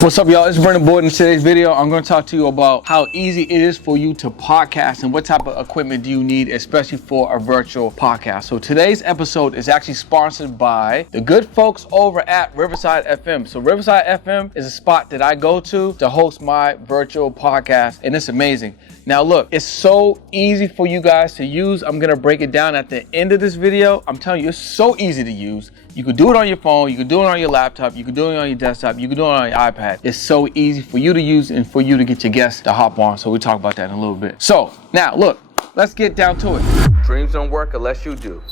What's up, y'all? It's Brendan Boyd. In today's video, I'm going to talk to you about how easy it is for you to podcast and what type of equipment do you need, especially for a virtual podcast. So today's episode is actually sponsored by the good folks over at Riverside FM. So Riverside FM is a spot that I go to host my virtual podcast, and it's amazing. Now look, it's so easy for you guys to use. I'm going to break it down at the end of this video. I'm telling you, it's so easy to use. You can do it on your phone, you can do it on your laptop, you can do it on your desktop, you can do it on your iPad. It's so easy for you to use and for you to get your guests to hop on. So we'll talk about that in a little bit. So now look, let's get down to it. Dreams don't work unless you do.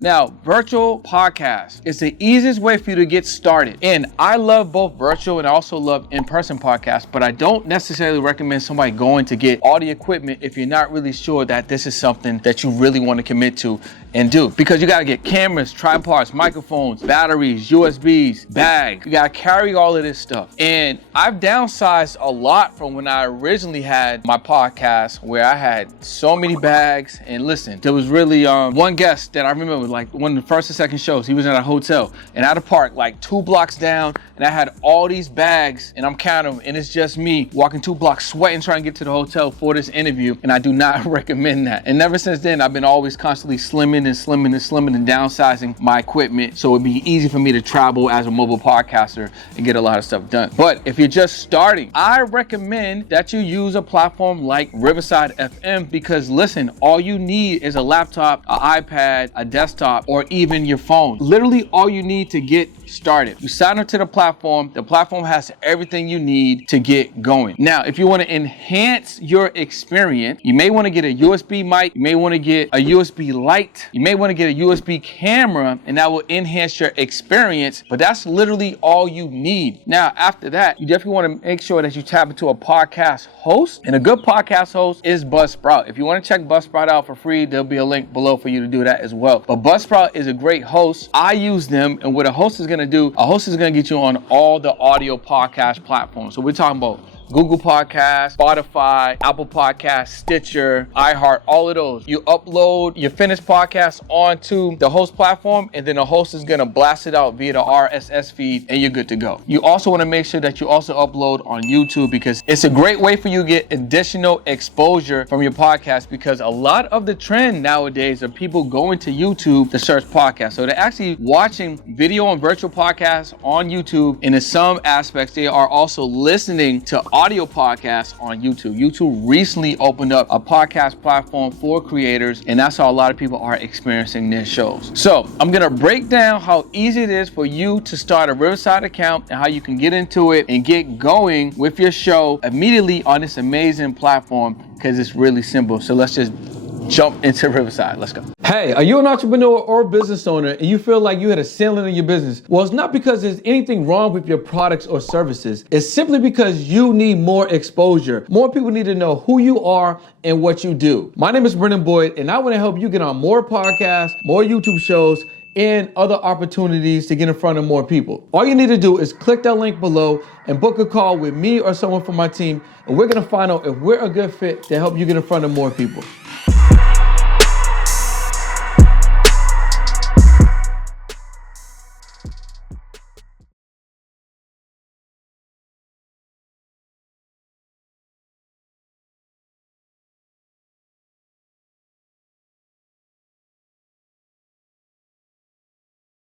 Now, virtual podcast is the easiest way for you to get started. And I love both virtual and I also love in-person podcasts, but I don't necessarily recommend somebody going to get all the equipment if you're not really sure that this is something that you really want to commit to and do. Because you got to get cameras, tripods, microphones, batteries, USBs, bags. You got to carry all of this stuff. And I've downsized a lot from when I originally had my podcast where I had so many bags. And listen, there was really one guest that I remember, like one of the first and second shows, he was at a hotel and I had to park like 2 blocks down, and I had all these bags and I'm counting them, and it's just me walking 2 blocks sweating trying to get to the hotel for this interview, and I do not recommend that. And ever since then, I've been always constantly slimming and downsizing my equipment so it'd be easy for me to travel as a mobile podcaster and get a lot of stuff done. But if you're just starting, I recommend that you use a platform like Riverside FM, because listen, all you need is a laptop, an iPad, a desktop, or even your phone. Literally all you need to get started. You sign up to the platform has everything you need to get going. Now, if you want to enhance your experience, you may want to get a USB mic, you may want to get a USB light, you may want to get a USB camera, and that will enhance your experience, but that's literally all you need. Now, after that, you definitely want to make sure that you tap into a podcast host, and a good podcast host is Buzzsprout. If you want to check Buzzsprout out for free, there'll be a link below for you to do that as well. But Buzzsprout is a great host. I use them, and what a host is going to do, a host is going to get you on all the audio podcast platforms. So we're talking about Google Podcasts, Spotify, Apple Podcasts, Stitcher, iHeart, all of those. You upload your finished podcast onto the host platform, and then the host is going to blast it out via the RSS feed, and you're good to go. You also want to make sure that you also upload on YouTube, because it's a great way for you to get additional exposure from your podcast, because a lot of the trend nowadays are people going to YouTube to search podcasts. So they're actually watching video and virtual podcasts on YouTube, and in some aspects, they are also listening to audio podcasts on YouTube. YouTube recently opened up a podcast platform for creators, and that's how a lot of people are experiencing their shows. So I'm gonna break down how easy it is for you to start a Riverside account and how you can get into it and get going with your show immediately on this amazing platform, because it's really simple. So let's just jump into Riverside. Let's go. Hey, are you an entrepreneur or business owner and you feel like you had a ceiling in your business? Well, it's not because there's anything wrong with your products or services. It's simply because you need more exposure. More people need to know who you are and what you do. My name is Brendan Boyd, and I want to help you get on more podcasts, more YouTube shows, and other opportunities to get in front of more people. All you need to do is click that link below and book a call with me or someone from my team, and we're going to find out if we're a good fit to help you get in front of more people.